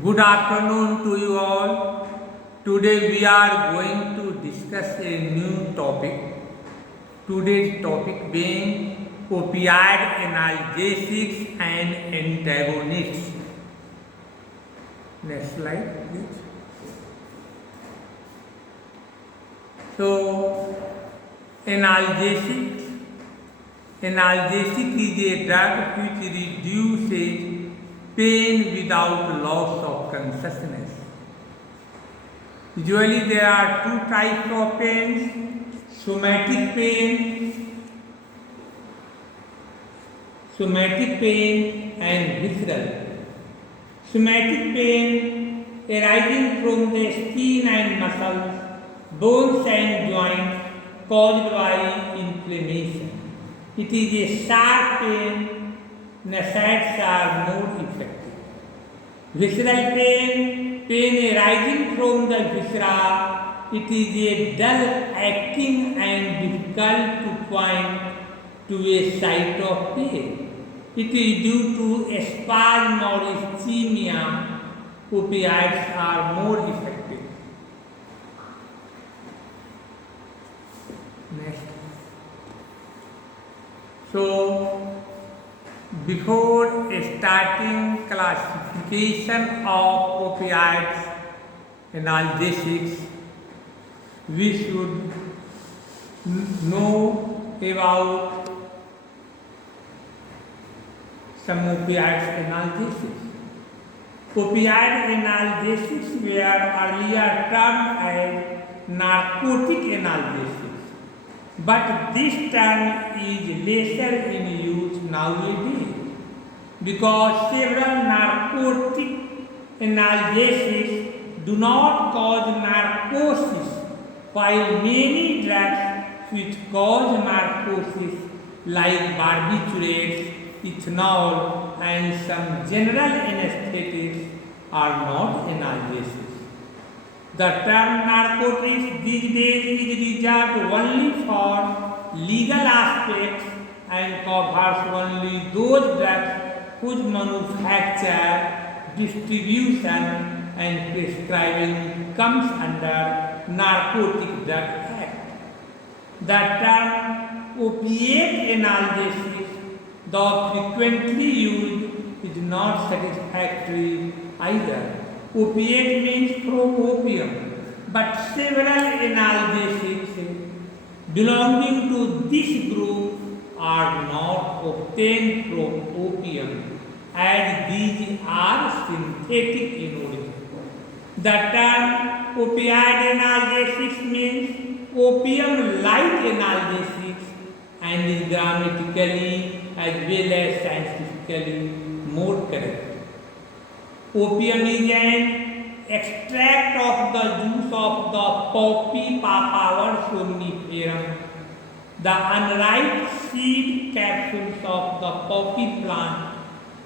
Good afternoon to you all. Today we are going to discuss a new topic. Today's topic being opioid analgesics and antagonists. Next slide, please. So, analgesic is a drug which reduces pain without loss of consciousness. Usually there are two types of pains: somatic pain and visceral. Somatic pain arising from the skin and muscles, bones and joints caused by inflammation. It is a sharp pain. NSAIDs are more effective. Visceral pain arising from the viscera. It is a dull acting and difficult to point to a site of pain. It is due to spasm or ischemia. Opioids are more effective. Next. So, before starting classification of opioids analgesics, we should know about some opioid analgesics. Opioid analgesics were earlier termed as narcotic analgesics, but this term is lesser in use nowadays because several narcotic analgesics do not cause narcosis, while many drugs which cause narcosis like barbiturates, ethanol and some general anesthetics are not analgesics. The term narcotics these days is reserved only for legal aspects and covers only those drugs whose manufacture, distribution and prescribing comes under Narcotic Drug Act. The term opiate analgesics, though frequently used, is not satisfactory either. Opiate means from opium, but several analgesics belonging to this group are not obtained from opium, as these are synthetic in origin. The term opioid analgesics means opium-like analgesics and is grammatically as well as scientifically more correct. Opium is an extract of the juice of the poppy Papaver somniferum. The unripe seed capsules of the poppy plant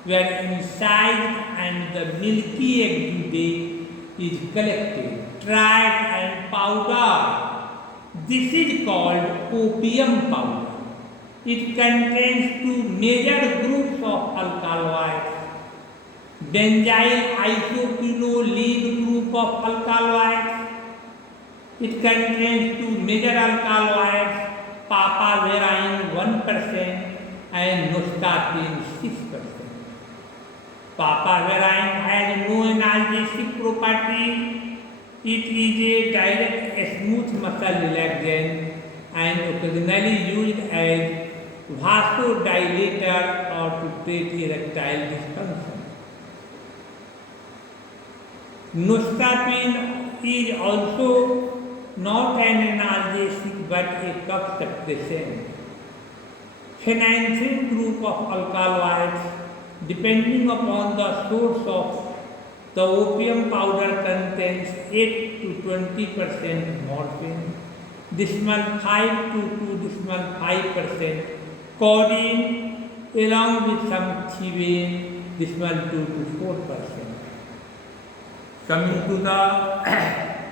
were incised and the milky exudate is collected, dried and powdered. This is called opium powder. It contains two major groups of alkaloids: benzyl isoquinoline group of alkaloids. It contains two major alkaloids, papaverine 1% and nostatine 6%. Papaverine has no analgesic property. It is a direct smooth muscle relaxant and occasionally used as vasodilator or to treat erectile dysfunction. Nostatine is also not an analgesic but a cough suppressant. Phenanthrene group of alkaloids, depending upon the source of the opium powder, contains 8 to 20% morphine, decimal 5 to 2 decimal 5% codeine, along with some thivane, decimal 2 to 4%. Coming to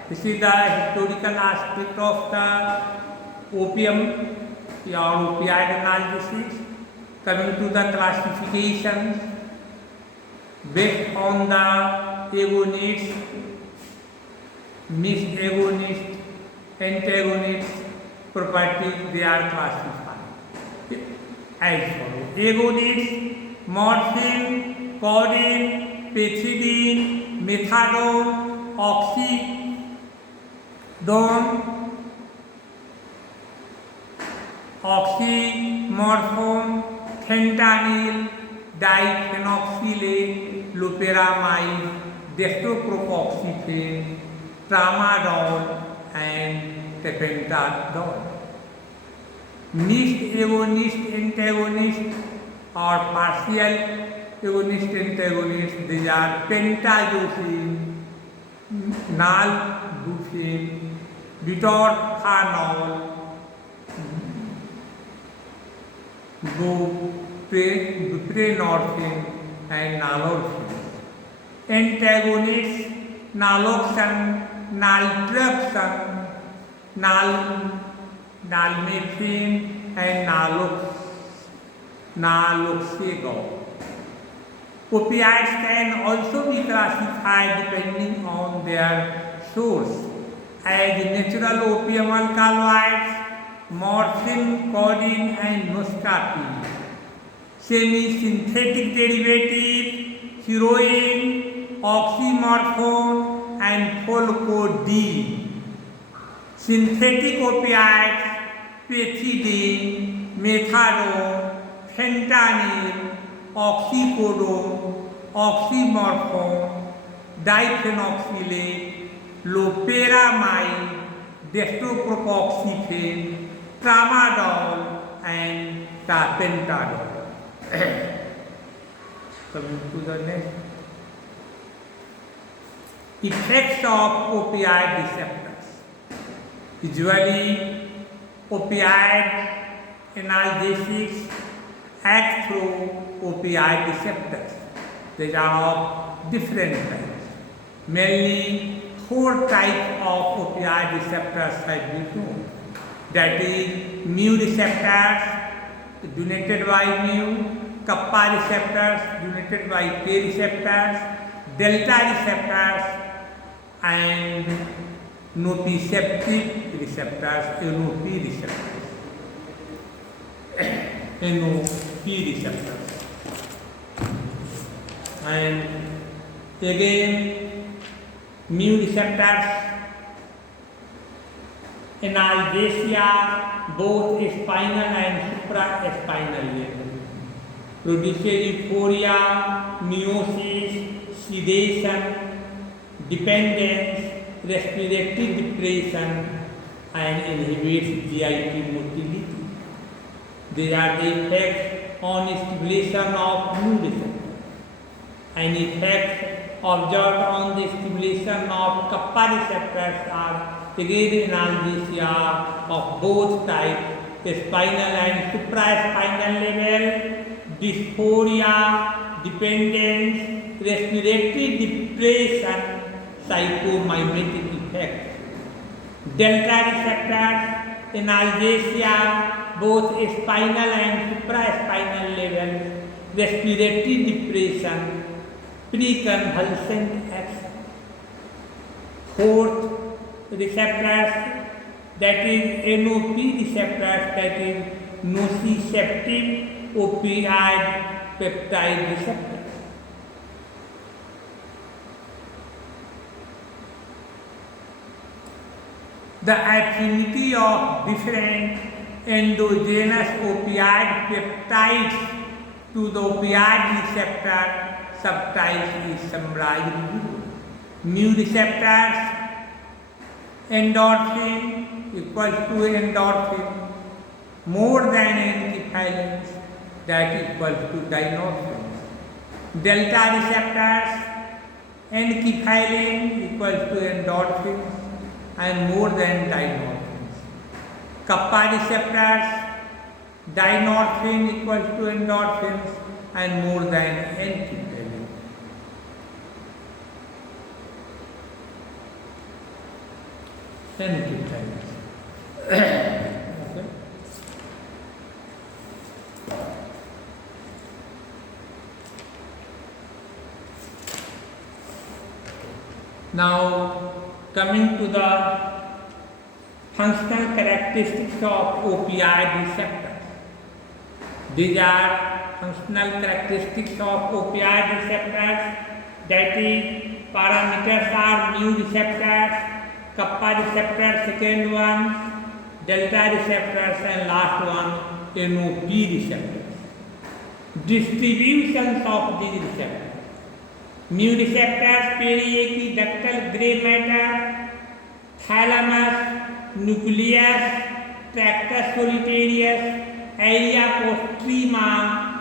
this is the historical aspect of the opium or opioid analgesics. Coming to the classification, Based on the agonists, misagonists, antagonists properties, they are classified as follows. Agonists: morphine, codeine, pethidine, methadone, oxymorphone, fentanyl, diphenoxylate, loperamide, dextropropoxyphene, tramadol, and tapentadol. Mixed agonist antagonist or partial agonist antagonist, these are pentazocine, nalbuphine, butorphanol, buprenorphine, and nalorphine. Antagonists: naloxone, naltrexone, nalmefene, and naloxegol. Opioids can also be classified depending on their source as natural opium alkaloids, morphine, codeine, and noscapine. Semi-synthetic derivatives: heroin, oxymorphone, and folcodine. Synthetic opioids: pethidine, methadone, fentanyl, oxycodone, oxymorphone, diphenoxylate, loperamide, dextropropoxyphene, tramadol, and tapentadol. Coming to the next. Effects of opioid receptors. Usually, opioid analgesics act through opioid receptors. They are of different types. Mainly 4 types of opioid receptors have been known. That is mu receptors donated by mu, kappa receptors donated by K receptors, delta receptors, and nociceptive receptors, NOP receptors. NOP receptors. And again, mu receptors, analgesia, both spinal and supraspinal level, produces euphoria, miosis, sedation, dependence, respiratory depression, and inhibits GIP motility. These are the effects on stimulation of mu receptors, and effects observed on the stimulation of kappa receptors are again analgesia of both types, spinal and supraspinal level, dysphoria, dependence, respiratory depression, psychomimetic effect. Delta receptors, analgesia, both spinal and supraspinal level, respiratory depression, preconvulsant action. 4th receptors, that is NOP receptors, that is nociceptive opioid peptide receptors. The affinity of different endogenous opioid peptides to the opioid receptor subtypes is summarized below. Mu receptors, endorphin equals to endorphin more than enkephalins, that equals to dynorphins. Delta receptors, enkephalin equals to endorphins and more than dynorphins. Kappa receptors, dynorphin equals to endorphins and more than enkephalin. Enkephalin. Okay. Now, coming to the functional characteristics of opioid receptors. These are functional characteristics of opioid receptors, that is, parameters are mu receptors, kappa receptors, second one, delta receptors, and last one, NOP receptors. Distributions of these receptors. Mu receptors, periaqueductal gray matter, thalamus, nucleus, tractus solitarius, area postrema,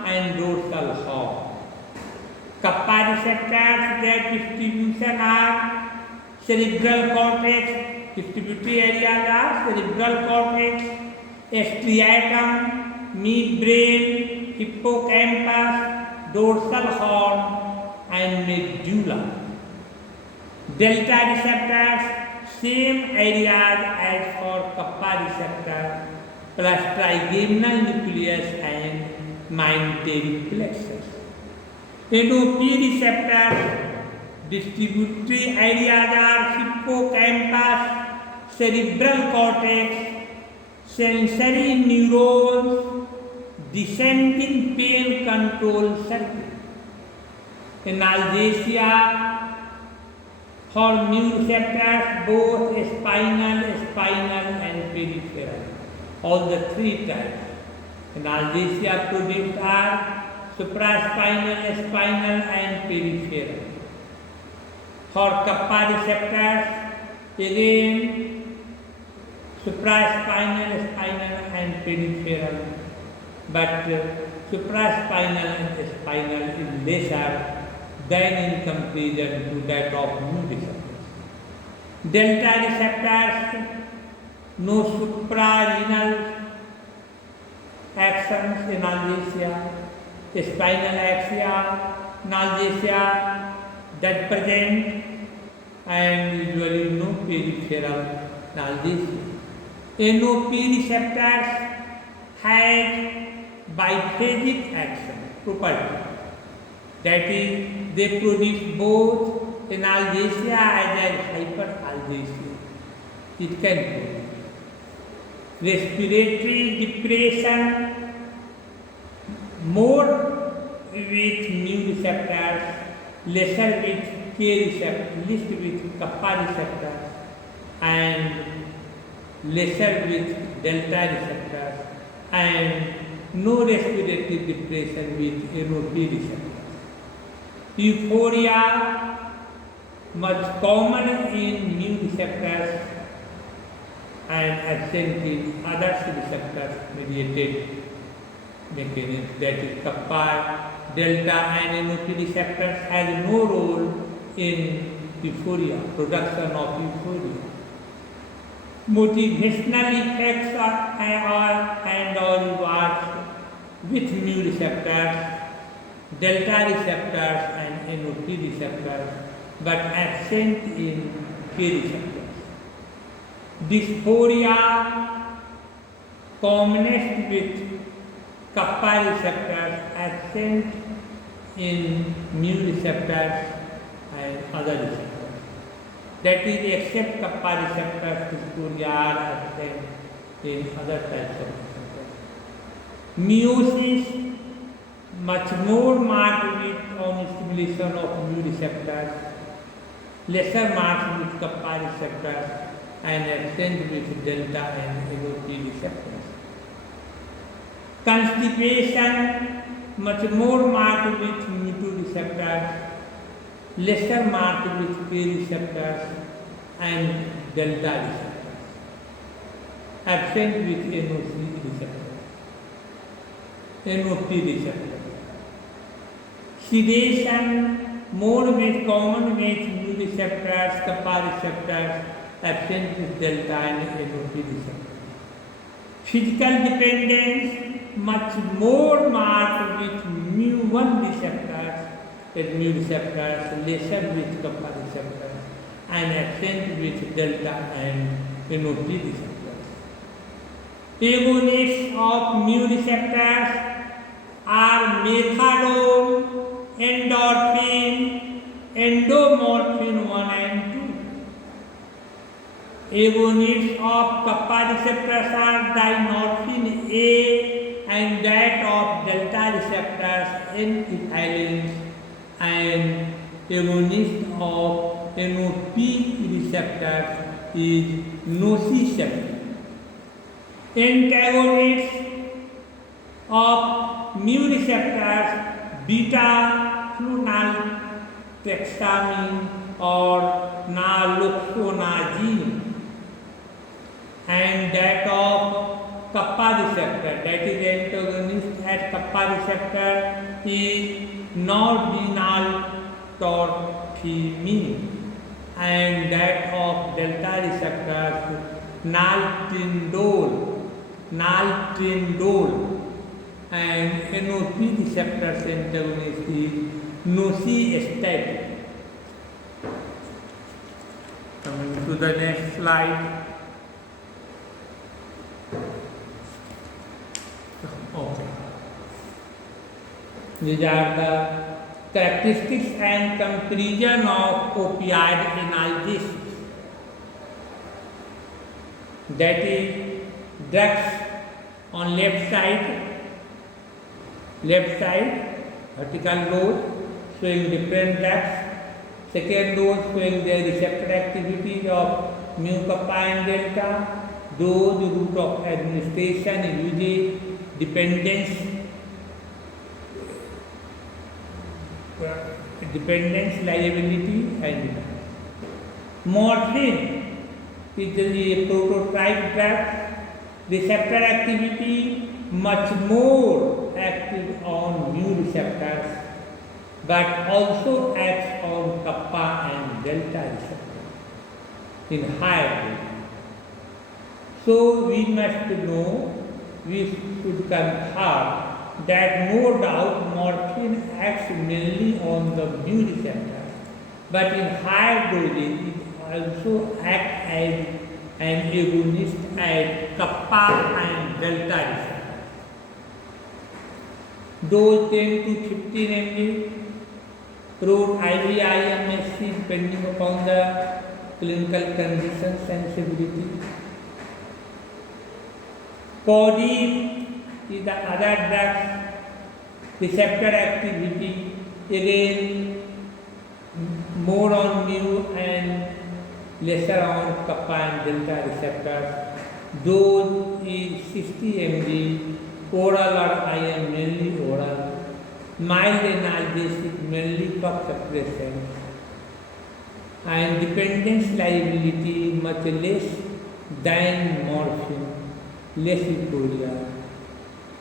and dorsal horn. Kappa receptors, their distribution are cerebral cortex, distributory areas are cerebral cortex, striatum, midbrain, hippocampus, dorsal horn, and medulla. Delta receptors, same areas as for kappa receptor, plus trigeminal nucleus and mesenteric plexus. NOP receptors, distributory areas are hippocampus, cerebral cortex, sensory neurons, descending pain control circuit. Analgesia for mu receptors, both spinal, and peripheral. All the three types. Analgesia produced are supraspinal, spinal, and peripheral. For kappa receptors, again supraspinal, spinal, and peripheral. But supraspinal and spinal is lesser than in comparison to that of mu receptors. Delta receptors, no suprarenal actions, analgesia, spinal axia, analgesia that present, and usually no peripheral analgesia. NOP receptors have biphasic action property, that is, they produce both analgesia and hyperalgesia. It can produce respiratory depression, more with mu receptors, lesser with K receptors, least with kappa receptors, and lesser with delta receptors, and no respiratory depression with NOP receptors. Euphoria, much common in mu receptors and absent in other receptors mediated mechanisms, that is kappa, delta, and NOP receptors has no role in euphoria, production of euphoria. Motivational effects are and or rewards with mu receptors, delta receptors, and NOP receptors, but absent in K receptors. Dysphoria, commonest with kappa receptors, absent in mu receptors and other receptors. That is, except kappa receptors, dysphoria are absent in other types of receptors. Meiosis, much more marked with on stimulation of mu receptors, lesser marked with kappa receptors, and absent with delta and NOP receptors. Constipation, much more marked with mu2 receptors, lesser marked with K receptors and delta receptors, absent with NOP receptors. Sedation, more with common with mu receptors, kappa receptors, absent with delta and NOP receptors. Physical dependence, much more marked with mu1 receptors, lesser with kappa receptors, and absent with delta and NOP receptors. Agonists of mu receptors are methadone, endorphin, endomorphin 1 and 2. Agonists of kappa receptors are dynorphin A and that of delta receptors N-ethylene, and agonist of NOP receptors is nociceptive. Antagonists of mu receptors beta phenyltexamine or naloxonazine, and that of kappa receptor, that is antagonist at kappa receptor, is norvinyltorphimine, and that of delta receptors naltrindole, and NOP receptors antagonist is nociceptive. Coming to the next slide. Okay. These are the characteristics and comparison of opioid analgesics. That is, drugs on left side, vertical rows showing different drugs. Second row showing the receptor activities of mu, kappa and delta. Those route of administration, usage, dependence, liability, and morphine is the prototype drug. Receptor activity much more active on mu receptors, but also acts on kappa and delta receptors in higher dose. So we must know, we should confirm that no doubt morphine acts mainly on the mu receptors, but in higher doses it also acts as an agonist at kappa and delta receptors. Dose 10 to 15 mg, route IV IMSC depending upon the clinical condition sensibility. Codeine is the other drug. Receptor activity again more on mu and lesser on kappa and delta receptors. Dose is 60 mg, oral or IM, mainly oral. Mild analgesic, mainly cough suppression. And dependence liability much less than morphine, less euphoria.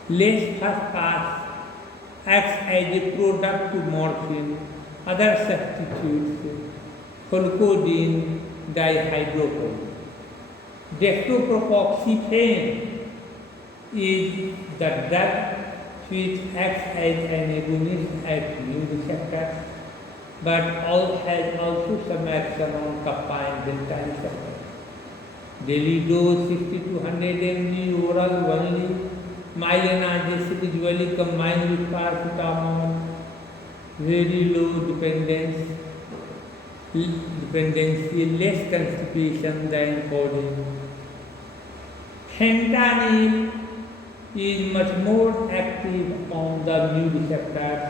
Less first pass acts as a product to morphine. Other substitutes, cholcodine dihydrocolone. Dextropropoxyphene is the drug which acts as an agonist at mu receptors, but has also some action on kappa and delta receptors. Daily dose 60 to 100 mg, oral only. Mild analgesic usually combined with paracetamol. Very low dependency, less constipation than codeine. Fentanyl is much more active on the mu receptors,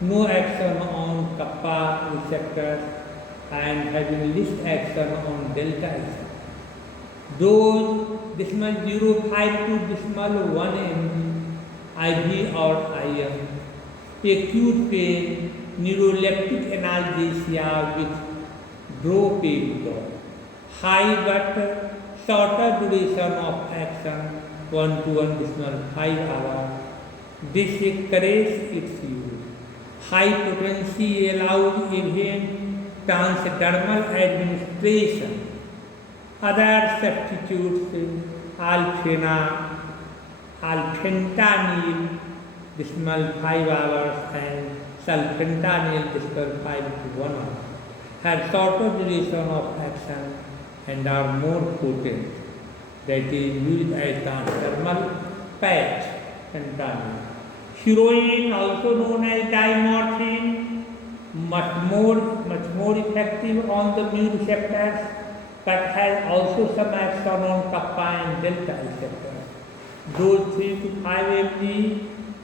no action on kappa receptors, and having least action on delta receptors. Dose decimal 0.5 to decimal 1 mg, IV or IM. Acute pain, neuroleptic analgesia with dropamine. High but shorter duration of action, 1 to 1.5 hours. Discourage its use. High potency allows even transdermal administration. Other substitutes, alfentanil, decimal 5 hours, and sulfentanil, decimal 5 to 1 hour, have shorter duration of action and are more potent. That is used as transdermal patch fentanyl. Heroin, also known as dimorphine, much more effective on the mu receptors but has also some action on kappa and delta receptors. Dose 3 to 5 mg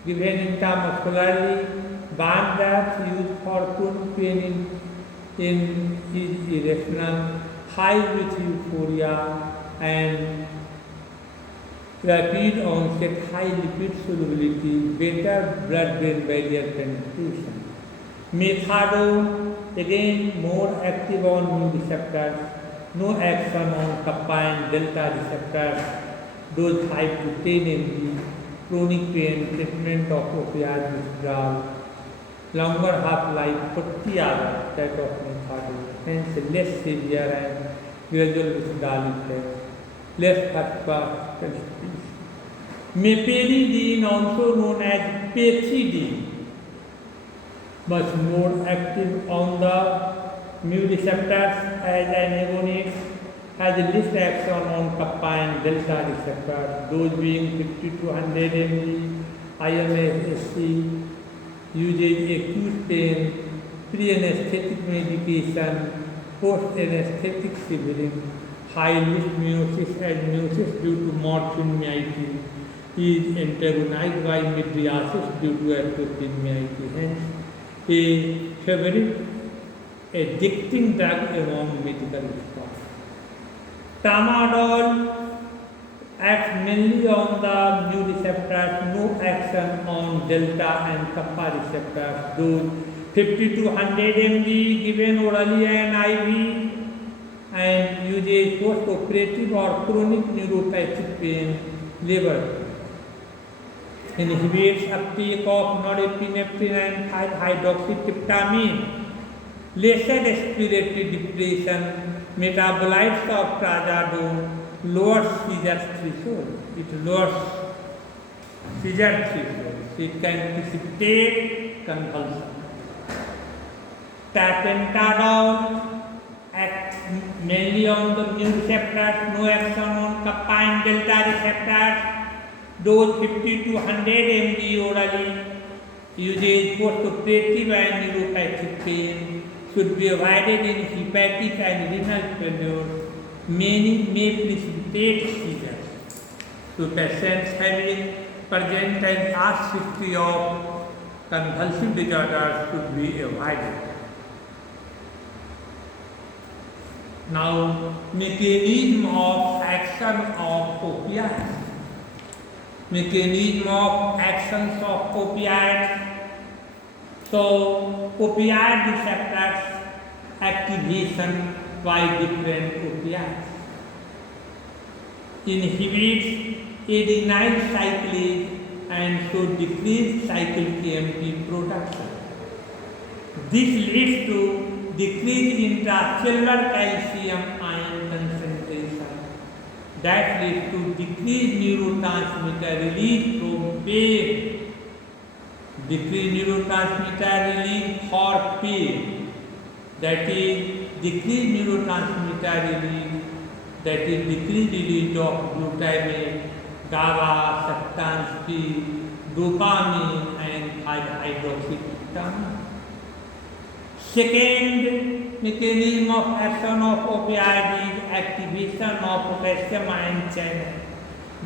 given intramuscularly. Balm drops used for chronic pain in is irrational, high with euphoria and rapid onset, high lipid solubility, better blood-brain barrier penetration. Methadone, again more active on mu receptors, no action on kappa and delta receptors, dose 5 to 10 mg, chronic pain, treatment of opioid withdrawal, longer half-life, 40 hours, that of methadone, hence less severe and gradual withdrawal effect, less fast constipation. Meperidine, also known as pethidine, much more active on the mu receptors as an agonist, has less action on kappa and delta receptors, those being 50 to 100 mg, IMSC, uses acute pain, pre-anesthetic medication, post-anesthetic shivering, high dysmeiosis and meiosis due to morphine meiosis, is antagonized by mydriasis due to atropine meiosis, hence a favorite addicting drug among medical scholars. Tramadol acts mainly on the mu receptors, no action on delta and kappa receptors, dose 50 to 100 mg given orally and IV, and uses post-operative or chronic neuropathic pain, liver. Inhibits uptake of norepinephrine and 5-hydroxytryptamine, lesser respiratory depression, metabolites of trazodone, lowers seizure threshold. It lowers seizure threshold. It can precipitate convulsion. Tapentadol acts mainly on the mu receptors, no action on kappa and delta receptors. Dose 50 to 100 mg orally, uses post-operative and neuropathic pain, should be avoided in hepatic and renal failure. Many may precipitate seizures. So patients having present and past history of convulsive disorders should be avoided. Now, mechanism of action of opioids. Mechanism of actions of opioids. So, opioid receptors activation by different opioids. Inhibits adenyl cyclase and so decrease cyclic AMP production. This leads to decreased intracellular calcium ion concentration. That leads to decreased neurotransmitter release from pain. Decreased neurotransmitter release for pain. That is decreased neurotransmitter release. That is decreased release of glutamate, GABA, substance P, dopamine and 5-hydroxytryptamine. Second mechanism of action of opioid is activation of potassium ion channel.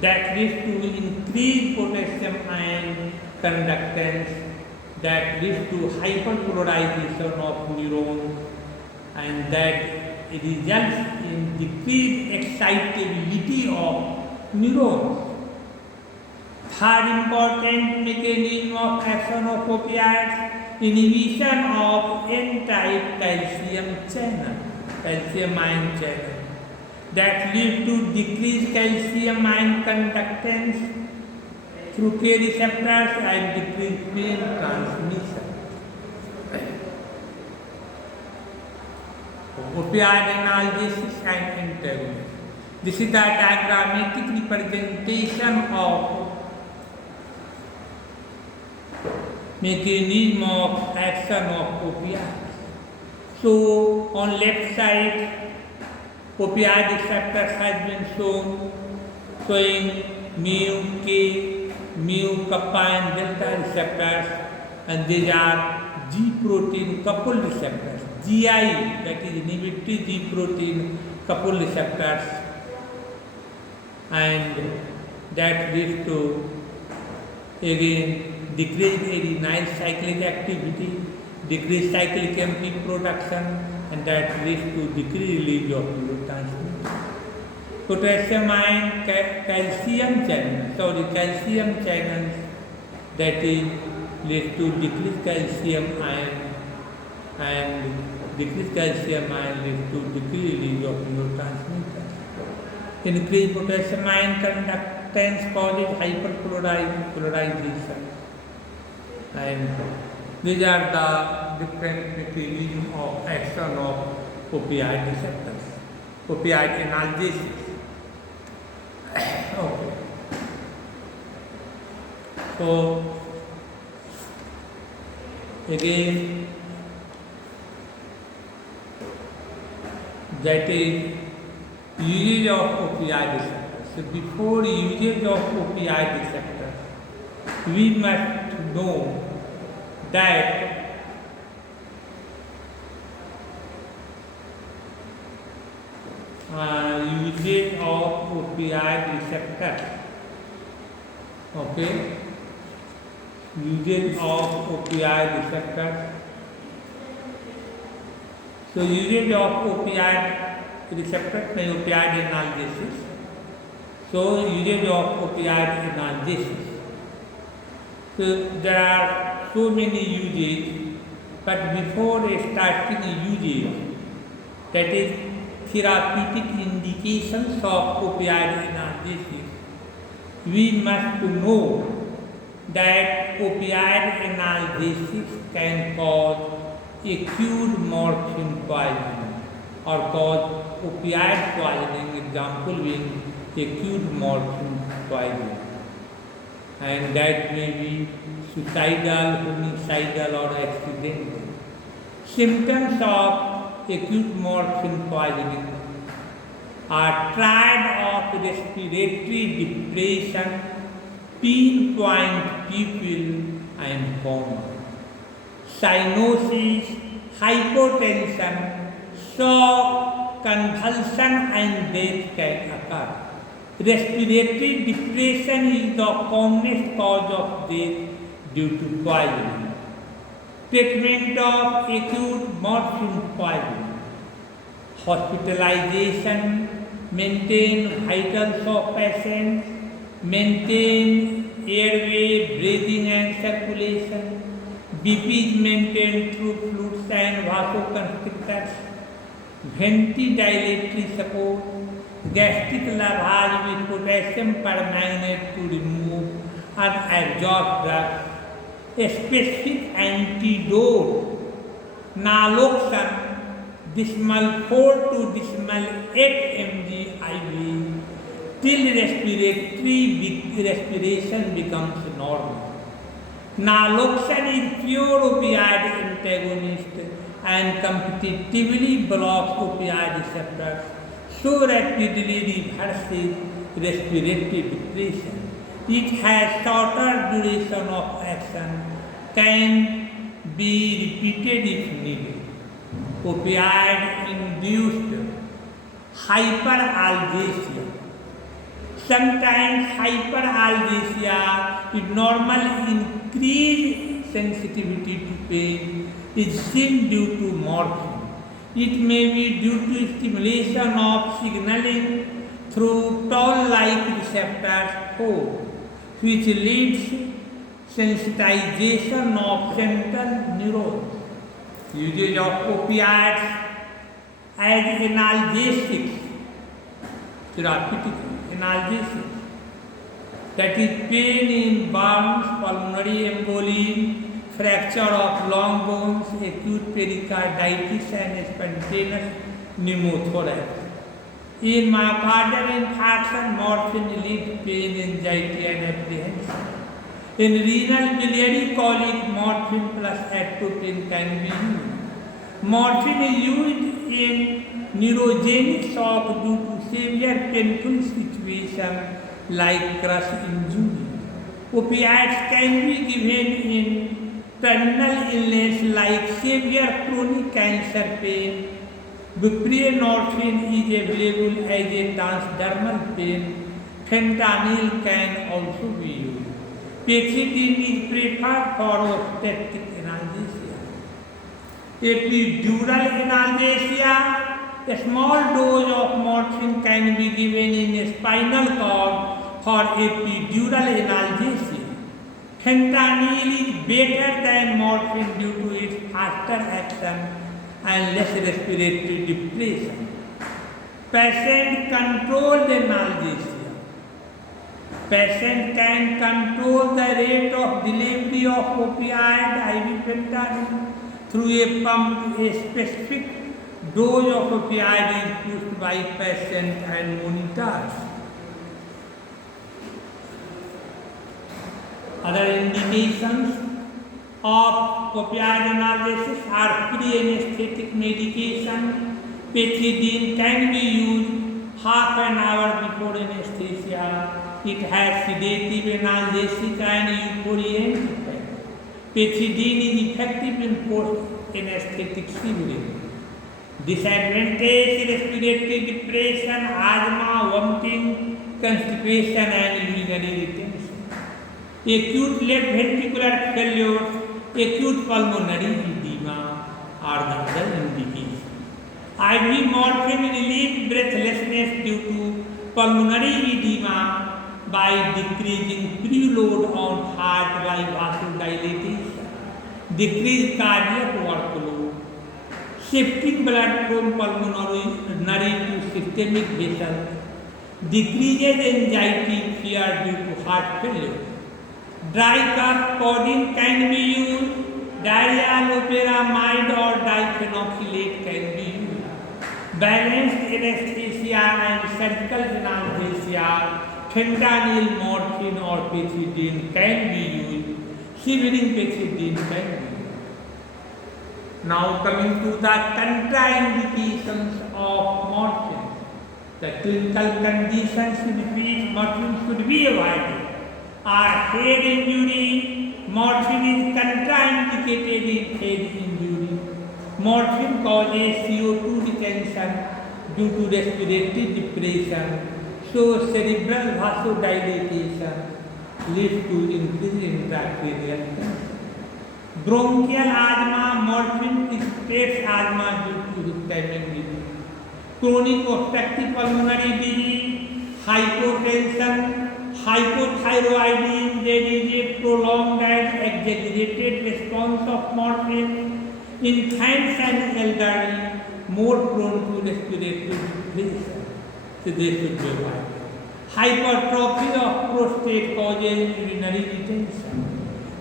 That leads to increased potassium ion conductance, that leads to hyperpolarization of neurons, and that results in decreased excitability of neurons. Third important mechanism of action of opioids, inhibition of N-type calcium channel, calcium ion channel, that leads to decreased calcium ion conductance through K receptors and decreased pain transmission. Opioid analgesics antagonists. This is the diagrammatic representation of mechanism of action of opioids. So, on left side, opioid receptors has been shown, showing mu, K, mu, kappa and delta receptors, and these are G protein coupled receptors. GI, that is inhibitory G protein couple receptors, and that leads to again decreased adenyl cyclic activity, decreased cyclic AMP production, and that leads to decreased release of neurotransmitter. Potassium ion calcium channels, that is leads to decreased calcium ion, and decreased calcium ion leads to decreased release of neurotransmitter. Increased potassium ion conductance causes hyperpolarization, and these are the different mechanisms of action of opioid receptors, opioid analgesics. Okay. So again, that is usage of opioid receptors. So before usage of opioid receptors, we must know that usage of opioid receptors. Okay, usage of opioid receptors. So usage of opioid receptors by opioid analgesics. So usage of opioid analgesics. So there are so many uses, but before starting usage, that is therapeutic indications of opioid analgesics, we must know that opioid analgesics can cause acute morphine poisoning or cause opioid poisoning, example being acute morphine poisoning, and that may be suicidal, homicidal or accidental. Symptoms of acute morphine poisoning are triad of respiratory depression, pinpoint pupil and coma. Cyanosis, hypotension, shock, convulsion and death can occur. Respiratory depression is the commonest cause of death due to poisoning. Treatment of acute morphine poisoning. Hospitalization, maintain vitals of patients, maintain airway, breathing and circulation. BP is maintained through fluids and vasoconstrictors, ventilatory support, gastric lavage with potassium permanganate to remove unabsorbed drugs, a specific antidote, naloxone, decimal 4 to decimal 8 mg IV, till respiration becomes normal. Naloxone is pure opioid antagonist and competitively blocks opioid receptors, so rapidly reverses respiratory depression. It has shorter duration of action, can be repeated if needed. Opioid-induced hyperalgesia. Sometimes hyperalgesia, with normal increased sensitivity to pain, is seen due to morphine. It may be due to stimulation of signaling through toll-like receptors 4, which leads sensitization of central neurons. Usage of opioids as analgesics, therapeutic analgesics, that is pain in burns, pulmonary embolism, fracture of long bones, acute pericarditis and spontaneous pneumothorax. In myocardial infarction, morphine relieves pain, anxiety and apprehension. In renal biliary colic, morphine plus atropine can be used. Morphine is used in neurogenic shock due to severe painful situation like crush injury. Opioids can be given in terminal illness like severe chronic cancer pain, Buprenorphine is available as a transdermal pain. Fentanyl can also be used. Pethidine is preferred for obstetric analgesia. Epidural analgesia, a small dose of morphine can be given in a spinal cord for epidural analgesia. Fentanyl is better than morphine due to its faster action and less respiratory depression. Patient controlled analgesia. Patient can control the rate of delivery of opioid IV fentanyl through a pump. A specific dose of opioid is pushed by patient and monitors. Other indications of opioid analgesics are pre-anesthetic medication. Pethidine can be used half an hour before anesthesia. It has sedative, analgesic and euphoriant effect. Pethidine is effective in post-anesthetic shivering. Disadvantage: respiratory depression, asthma, vomiting, constipation and urinary retention. Acute left ventricular failure, acute pulmonary edema are the other indications. IV morphine relieves breathlessness due to pulmonary edema by decreasing preload on heart by vasodilatation, decreased cardiac workload, shifting blood from pulmonary to systemic vessels, decreases anxiety, fear due to heart failure. Dry cough, codeine can be used, diarrhea, loperamide or diphenolate can be used. Balanced anesthesia and surgical analgesia, fentanyl, morphine or pethidine can be used. Shivering pethidine can be used. Now coming to the contraindications of morphine. The clinical conditions in which morphine should be avoided are head injury. Morphine is contraindicated in head injury. Morphine causes CO2 retention due to respiratory depression, so cerebral vasodilatation leads to increased intracranial tension. Bronchial asthma, morphine treats asthma due to histamine disease. Chronic obstructive pulmonary disease, hypotension, hypothyroidism, there is a prolonged and exaggerated response of morphine. Infants and elderly more prone to respiratory depression, so they should be avoided. Hypertrophy of prostate causes urinary retention.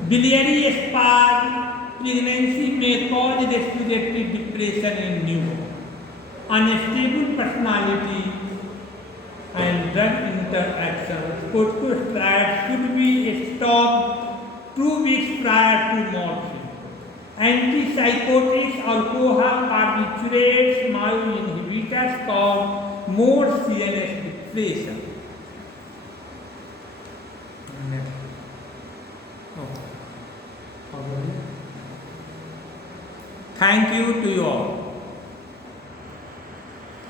Biliary spasm, pregnancy may cause respiratory depression in newborn. Unstable personality and drug interactions. Corticosteroids should be stopped 2 weeks prior to morphine. Antipsychotics, alcohol, barbiturates, myoinhibitors cause more CNS depression. Thank you to you all.